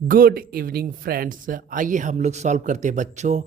Good evening friends. आइए हम लोग सॉल्व करते हैं बच्चों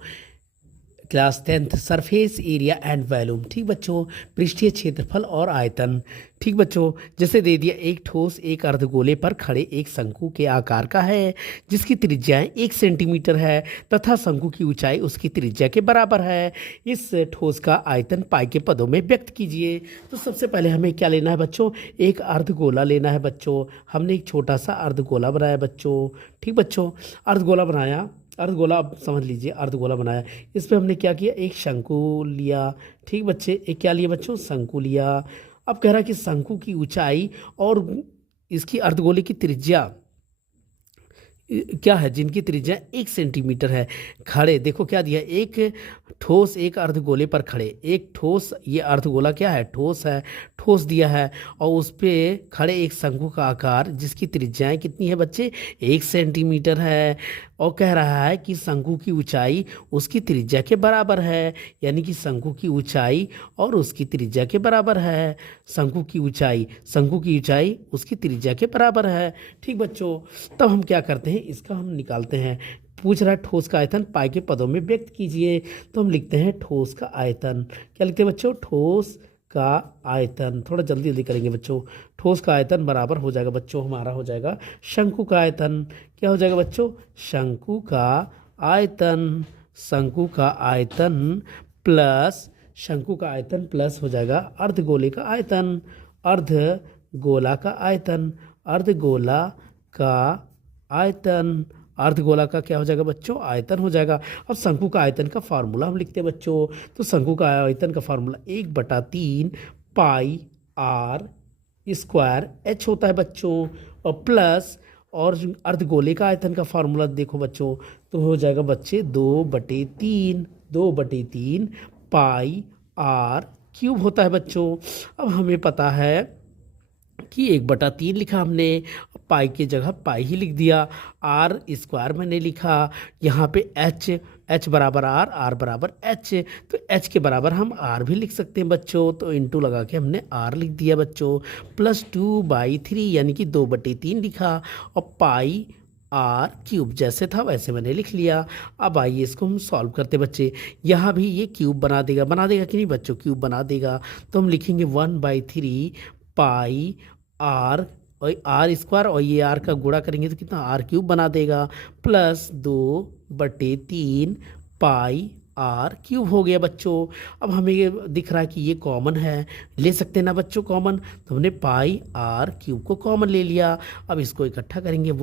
class 10th surface area and volume. ठीक बच्चों, पृष्ठीय क्षेत्रफल और आयतन। ठीक बच्चों, जैसे दे दिया एक ठोस एक अर्धगोले पर खड़े एक शंकु के आकार का है जिसकी त्रिज्या 1 सेंटीमीटर है तथा शंकु की ऊंचाई उसकी त्रिज्या के बराबर है। इस ठोस का आयतन पाई के पदों में व्यक्त कीजिए। तो सबसे पहले हमें क्या लेना है बच्चों, एक अर्धगोला लेना है बच्चों। हमने एक छोटा सा अर्धगोला बनाया बच्चों। ठीक बच्चों, अर्धगोला बनाया, अर्धगोला आप समझ लीजिए, अर्धगोला बनाया। इस पे हमने क्या किया, एक शंकु लिया। ठीक बच्चे, एक क्या लिया बच्चों, शंकु लिया। अब कह रहा है कि शंकु की ऊंचाई और इसकी अर्धगोले की त्रिज्या क्या है, जिनकी त्रिज्या 1 सेंटीमीटर है। खड़े देखो क्या दिया, एक ठोस एक अर्धगोले पर खड़े, एक ठोस, ये अर्धगोला क्या है, ठोस है, ठोस दिया है और उस पे खड़े एक शंकु का आकार जिसकी त्रिज्याएं कितनी है बच्चे, 1 सेंटीमीटर है। और कह रहा है कि शंकु की ऊंचाई उसकी त्रिज्या के बराबर है, यानी कि शंकु की ऊंचाई और उसकी त्रिज्या के बराबर है। शंकु की ऊंचाई, शंकु की ऊंचाई उसकी त्रिज्या के बराबर है। ठीक बच्चों, तब हम क्या करते हैं, इसका हम निकालते हैं। पूछ रहा है ठोस का आयतन पाई के पदों में व्यक्त कीजिए। तो हम लिखते हैं ठोस का आयतन। क्या लिखते हैं बच्चों, ठोस का आयतन। थोड़ा जल्दी जल्दी करेंगे बच्चों। ठोस का आयतन बराबर हो जाएगा बच्चों, हमारा हो जाएगा शंकु का आयतन। क्या हो जाएगा बच्चों, शंकु का आयतन। शंकु का आयतन प्लस, शंकु का आयतन प्लस हो जाएगा अर्धगोले का आयतन। अर्धगोला का आयतन, अर्धगोला का आयतन, अर्धगोला का क्या हो जाएगा बच्चों, आयतन हो जाएगा। अब शंकु का आयतन का फार्मूला हम लिखते हैं बच्चों। तो शंकु का आयतन का formula 1/3 pi R square H होता है बच्चों, और प्लस, और अर्धगोले का आयतन का फार्मूला देखो बच्चों, तो हो जाएगा बच्चे 2/3 पाई आर क्यूब होता है बच्चों। अब हमें पता है कि 1/3 लिखा हमने, पाई की जगह पाई ही लिख दिया। आर स्क्वायर मैंने लिखा, यहाँ पे एच, एच बराबर आर, आर बराबर एच, तो एच के बराबर हम आर भी लिख सकते हैं बच्चों। तो इंटू लगा के हमने आर लिख दिया बच्चों। प्लस 2/3 यानी कि 2/3 लिखा, और पाई आर क्यूब जैसे था वैसे मैंने लिख लिया। अब आइए इसको हम सॉल्व करते बच्चे। यहाँ भी ये क्यूब बना देगा, बना देगा कि नहीं बच्चों, क्यूब बना देगा। तो हम लिखेंगे 1/3 पाई आर, और आर स्क्वायर और ये आर का गुणा करेंगे तो कितना, आर क्यूब बना देगा, प्लस 2/3 पाई आर क्यूब हो गया बच्चों। अब हमें ये दिख रहा है कि ये कॉमन है, ले सकते हैं ना बच्चों कॉमन, तो हमने पाई आर क्यूब को कॉमन ले लिया। अब इसको इकट्ठा करेंगे।